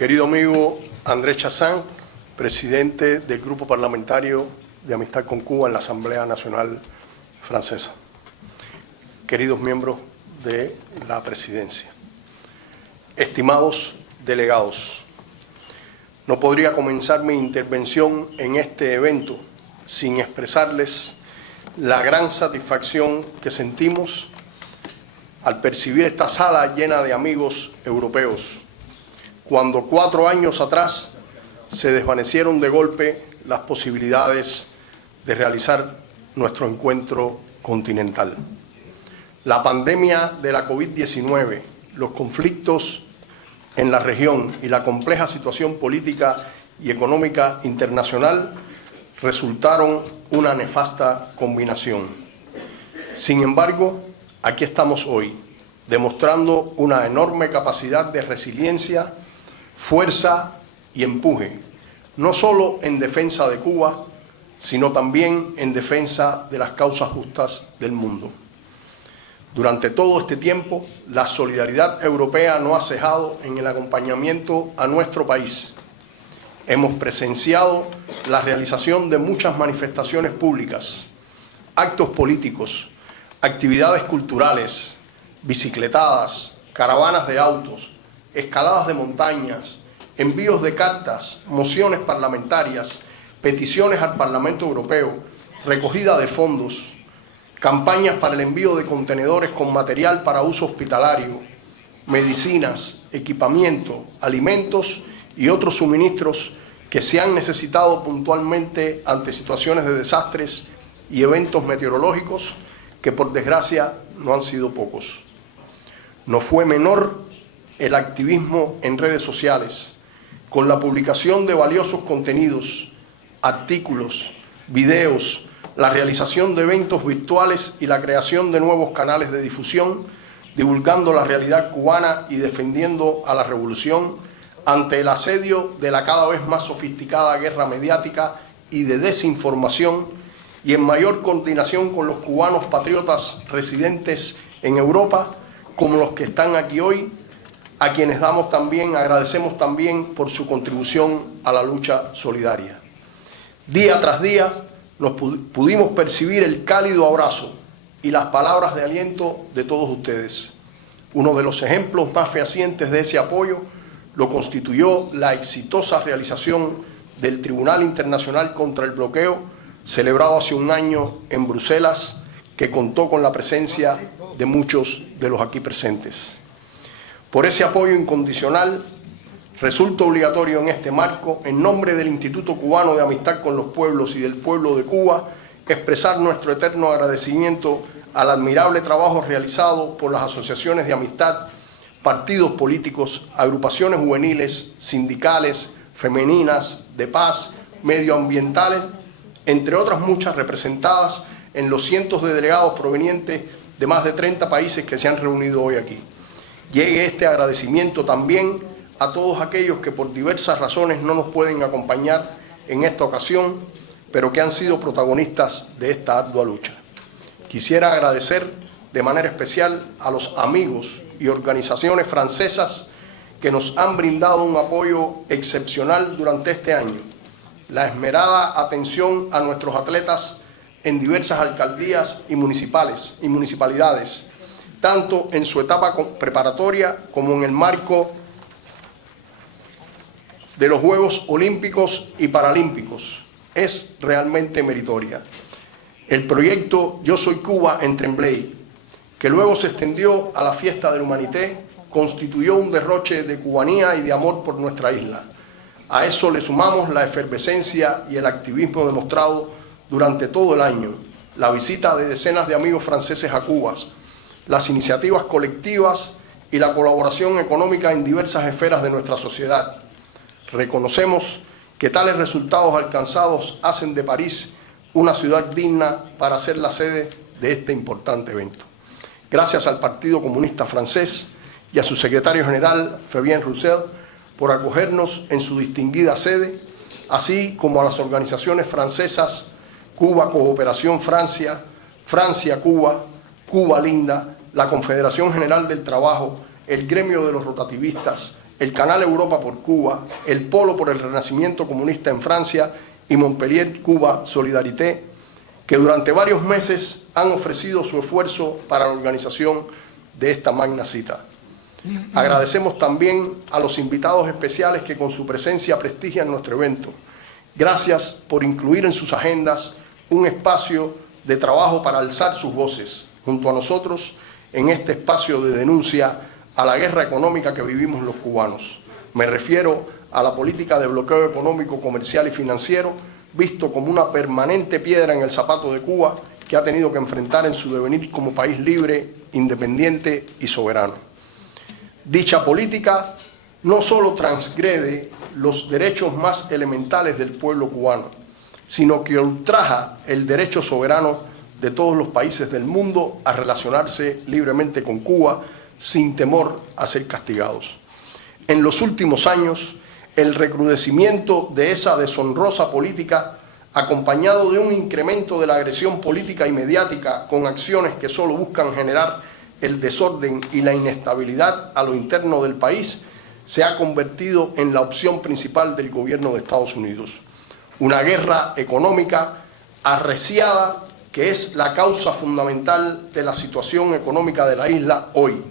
Querido amigo Andrés Chazán, presidente del Grupo Parlamentario de Amistad con Cuba en la Asamblea Nacional Francesa. Queridos miembros de la presidencia, estimados delegados, no podría comenzar mi intervención en este evento sin expresarles la gran satisfacción que sentimos al percibir esta sala llena de amigos europeos, cuando 4 años atrás se desvanecieron de golpe las posibilidades de realizar nuestro encuentro continental. La pandemia de la COVID-19, los conflictos en la región y la compleja situación política y económica internacional resultaron una nefasta combinación. Sin embargo, aquí estamos hoy, demostrando una enorme capacidad de resiliencia, fuerza y empuje, no solo en defensa de Cuba, sino también en defensa de las causas justas del mundo. Durante todo este tiempo, la solidaridad europea no ha cesado en el acompañamiento a nuestro país. Hemos presenciado la realización de muchas manifestaciones públicas, actos políticos, actividades culturales, bicicletadas, caravanas de autos, escaladas de montañas, envíos de cartas, mociones parlamentarias, peticiones al Parlamento Europeo, recogida de fondos, campañas para el envío de contenedores con material para uso hospitalario, medicinas, equipamiento, alimentos y otros suministros que se han necesitado puntualmente ante situaciones de desastres y eventos meteorológicos que por desgracia no han sido pocos. No fue menor el activismo en redes sociales, con la publicación de valiosos contenidos, artículos, videos, la realización de eventos virtuales y la creación de nuevos canales de difusión, divulgando la realidad cubana y defendiendo a la revolución ante el asedio de la cada vez más sofisticada guerra mediática y de desinformación, y en mayor coordinación con los cubanos patriotas residentes en Europa, como los que están aquí hoy, a quienes agradecemos también por su contribución a la lucha solidaria. Día tras día nos pudimos percibir el cálido abrazo y las palabras de aliento de todos ustedes. Uno de los ejemplos más fehacientes de ese apoyo lo constituyó la exitosa realización del Tribunal Internacional contra el Bloqueo, celebrado hace un año en Bruselas, que contó con la presencia de muchos de los aquí presentes. Por ese apoyo incondicional, resulta obligatorio en este marco, en nombre del Instituto Cubano de Amistad con los Pueblos y del pueblo de Cuba, expresar nuestro eterno agradecimiento al admirable trabajo realizado por las asociaciones de amistad, partidos políticos, agrupaciones juveniles, sindicales, femeninas, de paz, medioambientales, entre otras muchas representadas en los cientos de delegados provenientes de más de 30 países que se han reunido hoy aquí. Llegue este agradecimiento también a todos aquellos que por diversas razones no nos pueden acompañar en esta ocasión, pero que han sido protagonistas de esta ardua lucha. Quisiera agradecer de manera especial a los amigos y organizaciones francesas que nos han brindado un apoyo excepcional durante este año, la esmerada atención a nuestros atletas en diversas alcaldías y municipalidades, tanto en su etapa preparatoria como en el marco de los Juegos Olímpicos y Paralímpicos. Es realmente meritoria. El proyecto Yo Soy Cuba en Tremblay, que luego se extendió a la Fiesta del Humanité, constituyó un derroche de cubanía y de amor por nuestra isla. A eso le sumamos la efervescencia y el activismo demostrado durante todo el año, la visita de decenas de amigos franceses a Cuba, las iniciativas colectivas y la colaboración económica en diversas esferas de nuestra sociedad. Reconocemos que tales resultados alcanzados hacen de París una ciudad digna para ser la sede de este importante evento. Gracias al Partido Comunista Francés y a su secretario general, Fabien Roussel, por acogernos en su distinguida sede, así como a las organizaciones francesas Cuba Cooperación Francia, Francia Cuba, Cuba Linda, la Confederación General del Trabajo, el Gremio de los Rotativistas, el Canal Europa por Cuba, el Polo por el Renacimiento Comunista en Francia y Montpellier, Cuba, Solidarité, que durante varios meses han ofrecido su esfuerzo para la organización de esta magna cita. Agradecemos también a los invitados especiales que con su presencia prestigian nuestro evento. Gracias por incluir en sus agendas un espacio de trabajo para alzar sus voces junto a nosotros en este espacio de denuncia a la guerra económica que vivimos los cubanos. Me refiero a la política de bloqueo económico, comercial y financiero, visto como una permanente piedra en el zapato de Cuba que ha tenido que enfrentar en su devenir como país libre, independiente y soberano. Dicha política no solo transgrede los derechos más elementales del pueblo cubano, sino que ultraja el derecho soberano de todos los países del mundo a relacionarse libremente con Cuba sin temor a ser castigados. En los últimos años, el recrudecimiento de esa deshonrosa política, acompañado de un incremento de la agresión política y mediática con acciones que solo buscan generar el desorden y la inestabilidad a lo interno del país, se ha convertido en la opción principal del gobierno de Estados Unidos. Una guerra económica arreciada que es la causa fundamental de la situación económica de la isla hoy,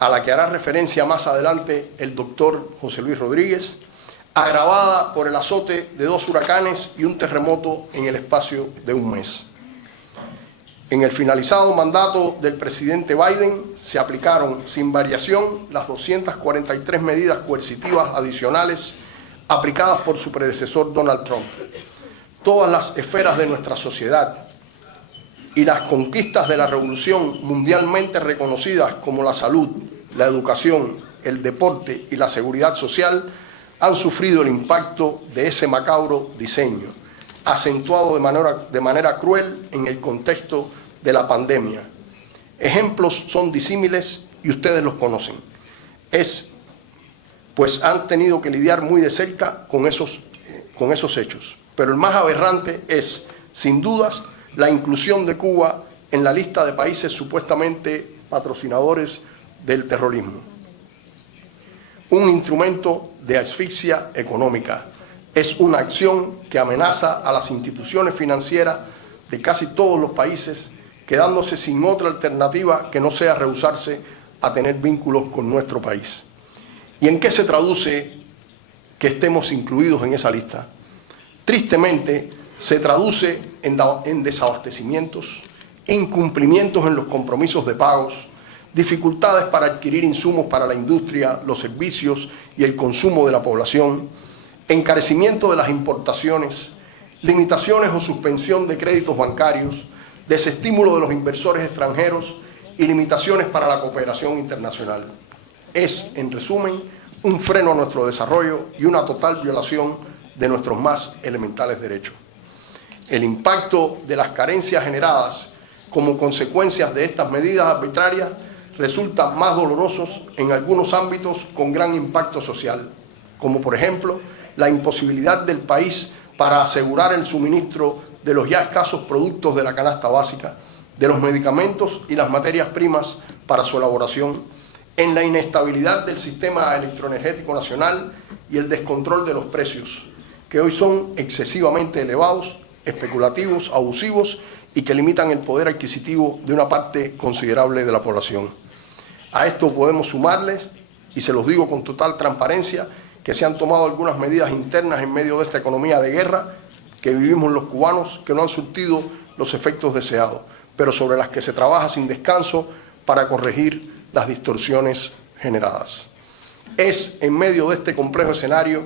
a la que hará referencia más adelante el doctor José Luis Rodríguez, agravada por el azote de 2 huracanes y un terremoto en el espacio de un mes. En el finalizado mandato del presidente Biden se aplicaron sin variación las 243 medidas coercitivas adicionales aplicadas por su predecesor Donald Trump. Todas las esferas de nuestra sociedad y las conquistas de la revolución mundialmente reconocidas como la salud, la educación, el deporte y la seguridad social han sufrido el impacto de ese macabro diseño, acentuado de manera cruel en el contexto de la pandemia. Ejemplos son disímiles y ustedes los conocen. Pues han tenido que lidiar muy de cerca con esos hechos. Pero el más aberrante es, sin dudas, la inclusión de Cuba en la lista de países supuestamente patrocinadores del terrorismo. Un instrumento de asfixia económica. Es una acción que amenaza a las instituciones financieras de casi todos los países, quedándose sin otra alternativa que no sea rehusarse a tener vínculos con nuestro país. ¿Y en qué se traduce que estemos incluidos en esa lista? Tristemente, se traduce en desabastecimientos, incumplimientos en los compromisos de pagos, dificultades para adquirir insumos para la industria, los servicios y el consumo de la población, encarecimiento de las importaciones, limitaciones o suspensión de créditos bancarios, desestímulo de los inversores extranjeros y limitaciones para la cooperación internacional. Es, en resumen, un freno a nuestro desarrollo y una total violación de nuestros más elementales derechos. El impacto de las carencias generadas como consecuencias de estas medidas arbitrarias resulta más dolorosos en algunos ámbitos con gran impacto social, como por ejemplo la imposibilidad del país para asegurar el suministro de los ya escasos productos de la canasta básica, de los medicamentos y las materias primas para su elaboración, en la inestabilidad del sistema electroenergético nacional y el descontrol de los precios, que hoy son excesivamente elevados, especulativos, abusivos y que limitan el poder adquisitivo de una parte considerable de la población. A esto podemos sumarles, y se los digo con total transparencia, que se han tomado algunas medidas internas en medio de esta economía de guerra que vivimos los cubanos, que no han surtido los efectos deseados, pero sobre las que se trabaja sin descanso para corregir las distorsiones generadas. Es en medio de este complejo escenario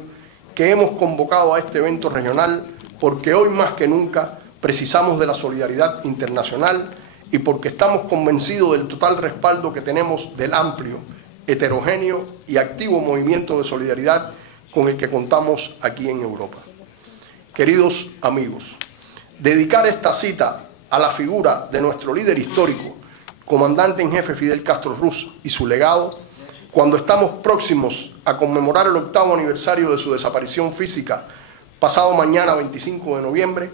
que hemos convocado a este evento regional porque hoy más que nunca precisamos de la solidaridad internacional y porque estamos convencidos del total respaldo que tenemos del amplio, heterogéneo y activo movimiento de solidaridad con el que contamos aquí en Europa. Queridos amigos, dedicar esta cita a la figura de nuestro líder histórico, comandante en jefe Fidel Castro Ruz y su legado, cuando estamos próximos a conmemorar el 8º aniversario de su desaparición física, pasado mañana 25 de noviembre,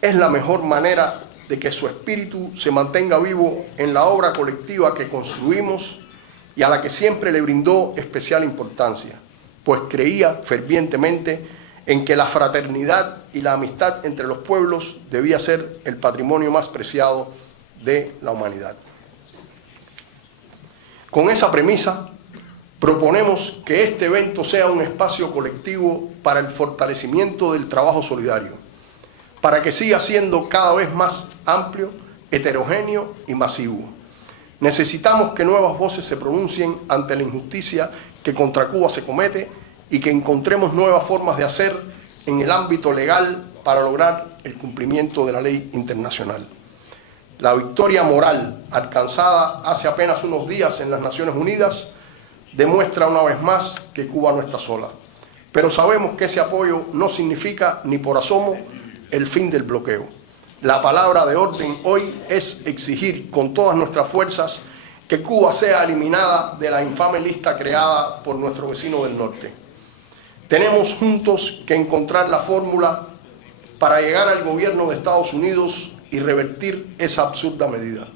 es la mejor manera de que su espíritu se mantenga vivo en la obra colectiva que construimos y a la que siempre le brindó especial importancia, pues creía fervientemente en que la fraternidad y la amistad entre los pueblos debía ser el patrimonio más preciado de la humanidad. Con esa premisa, proponemos que este evento sea un espacio colectivo para el fortalecimiento del trabajo solidario, para que siga siendo cada vez más amplio, heterogéneo y masivo. Necesitamos que nuevas voces se pronuncien ante la injusticia que contra Cuba se comete y que encontremos nuevas formas de hacer en el ámbito legal para lograr el cumplimiento de la ley internacional. La victoria moral alcanzada hace apenas unos días en las Naciones Unidas demuestra una vez más que Cuba no está sola. Pero sabemos que ese apoyo no significa ni por asomo el fin del bloqueo. La palabra de orden hoy es exigir con todas nuestras fuerzas que Cuba sea eliminada de la infame lista creada por nuestro vecino del norte. Tenemos juntos que encontrar la fórmula para llegar al gobierno de Estados Unidos y revertir esa absurda medida.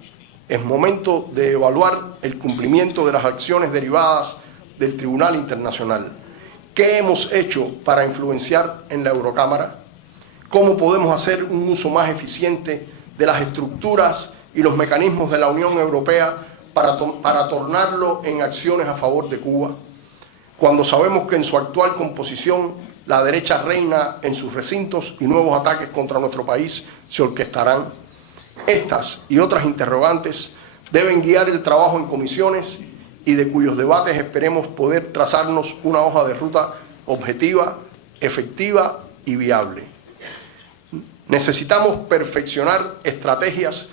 Es momento de evaluar el cumplimiento de las acciones derivadas del Tribunal Internacional. ¿Qué hemos hecho para influenciar en la Eurocámara? ¿Cómo podemos hacer un uso más eficiente de las estructuras y los mecanismos de la Unión Europea para tornarlo en acciones a favor de Cuba? Cuando sabemos que en su actual composición la derecha reina en sus recintos y nuevos ataques contra nuestro país se orquestarán. Estas y otras interrogantes deben guiar el trabajo en comisiones y de cuyos debates esperemos poder trazarnos una hoja de ruta objetiva, efectiva y viable. Necesitamos perfeccionar estrategias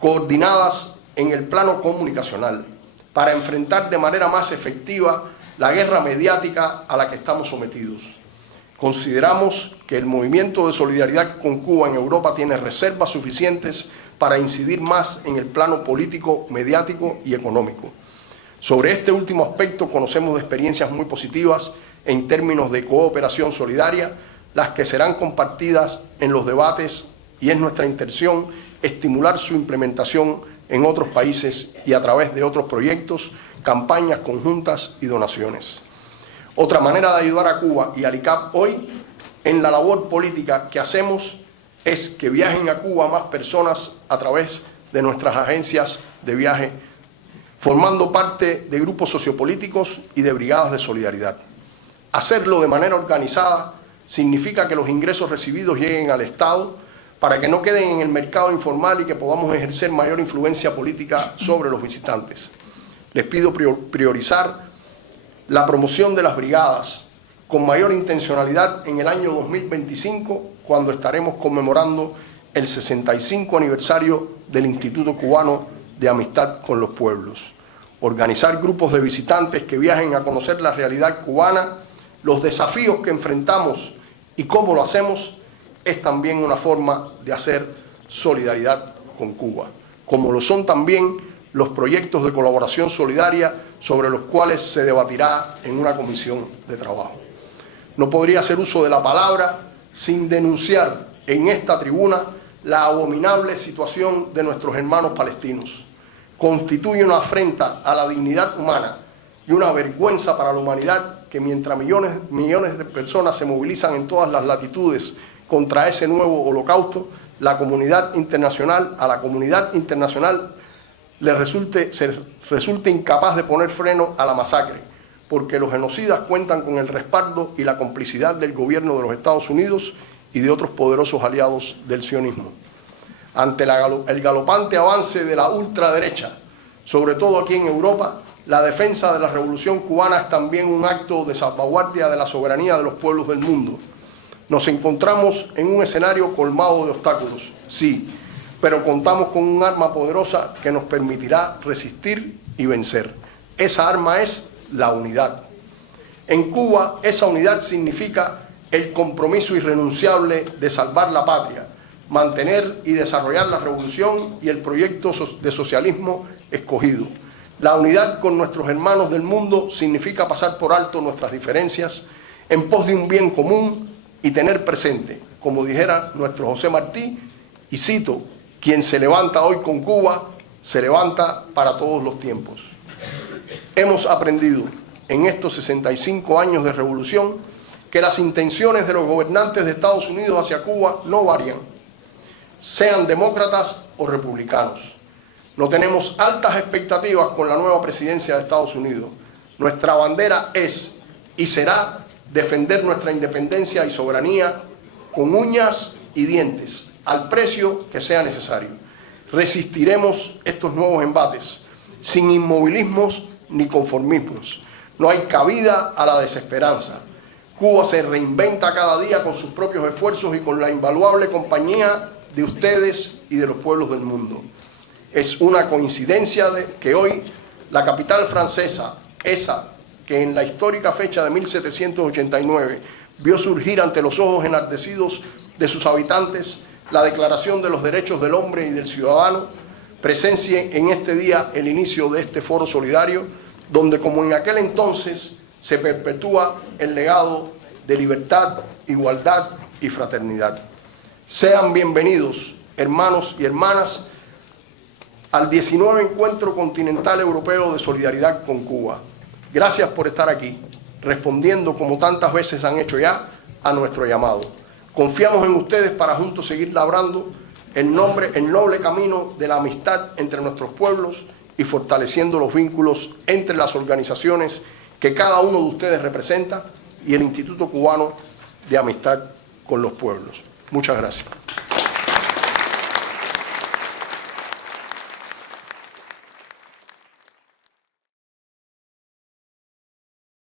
coordinadas en el plano comunicacional para enfrentar de manera más efectiva la guerra mediática a la que estamos sometidos. Consideramos que el movimiento de solidaridad con Cuba en Europa tiene reservas suficientes para incidir más en el plano político, mediático y económico. Sobre este último aspecto conocemos de experiencias muy positivas en términos de cooperación solidaria, las que serán compartidas en los debates, y es nuestra intención estimular su implementación en otros países y a través de otros proyectos, campañas conjuntas y donaciones. Otra manera de ayudar a Cuba y al ICAP hoy en la labor política que hacemos es que viajen a Cuba más personas a través de nuestras agencias de viaje, formando parte de grupos sociopolíticos y de brigadas de solidaridad. Hacerlo de manera organizada significa que los ingresos recibidos lleguen al Estado para que no queden en el mercado informal y que podamos ejercer mayor influencia política sobre los visitantes. Les pido priorizar la promoción de las brigadas con mayor intencionalidad en el año 2025, cuando estaremos conmemorando el 65 aniversario del Instituto Cubano de Amistad con los Pueblos. Organizar grupos de visitantes que viajen a conocer la realidad cubana, los desafíos que enfrentamos y cómo lo hacemos, es también una forma de hacer solidaridad con Cuba, como lo son también los proyectos de colaboración solidaria sobre los cuales se debatirá en una comisión de trabajo. No podría hacer uso de la palabra sin denunciar en esta tribuna la abominable situación de nuestros hermanos palestinos. Constituye una afrenta a la dignidad humana y una vergüenza para la humanidad que mientras millones de personas se movilizan en todas las latitudes contra ese nuevo holocausto, a la comunidad internacional se resulte incapaz de poner freno a la masacre, porque los genocidas cuentan con el respaldo y la complicidad del gobierno de los Estados Unidos y de otros poderosos aliados del sionismo. Ante el galopante avance de la ultraderecha, sobre todo aquí en Europa, la defensa de la revolución cubana es también un acto de salvaguardia de la soberanía de los pueblos del mundo. Nos encontramos en un escenario colmado de obstáculos, sí, pero contamos con un arma poderosa que nos permitirá resistir y vencer. Esa arma es la unidad. En Cuba, esa unidad significa el compromiso irrenunciable de salvar la patria, mantener y desarrollar la revolución y el proyecto de socialismo escogido. La unidad con nuestros hermanos del mundo significa pasar por alto nuestras diferencias en pos de un bien común y tener presente, como dijera nuestro José Martí, y cito: quien se levanta hoy con Cuba, se levanta para todos los tiempos. Hemos aprendido en estos 65 años de revolución que las intenciones de los gobernantes de Estados Unidos hacia Cuba no varían, sean demócratas o republicanos. No tenemos altas expectativas con la nueva presidencia de Estados Unidos. Nuestra bandera es y será defender nuestra independencia y soberanía con uñas y dientes, al precio que sea necesario. Resistiremos estos nuevos embates, sin inmovilismos ni conformismos. No hay cabida a la desesperanza. Cuba se reinventa cada día con sus propios esfuerzos y con la invaluable compañía de ustedes y de los pueblos del mundo. Es una coincidencia que hoy la capital francesa, esa que en la histórica fecha de 1789 vio surgir ante los ojos enardecidos de sus habitantes la Declaración de los Derechos del Hombre y del Ciudadano, presencie en este día el inicio de este foro solidario, donde como en aquel entonces se perpetúa el legado de libertad, igualdad y fraternidad. Sean bienvenidos, hermanos y hermanas, al 19 Encuentro Continental Europeo de Solidaridad con Cuba. Gracias por estar aquí, respondiendo como tantas veces han hecho ya a nuestro llamado. Confiamos en ustedes para juntos seguir labrando el noble camino de la amistad entre nuestros pueblos y fortaleciendo los vínculos entre las organizaciones que cada uno de ustedes representa y el Instituto Cubano de Amistad con los Pueblos. Muchas gracias.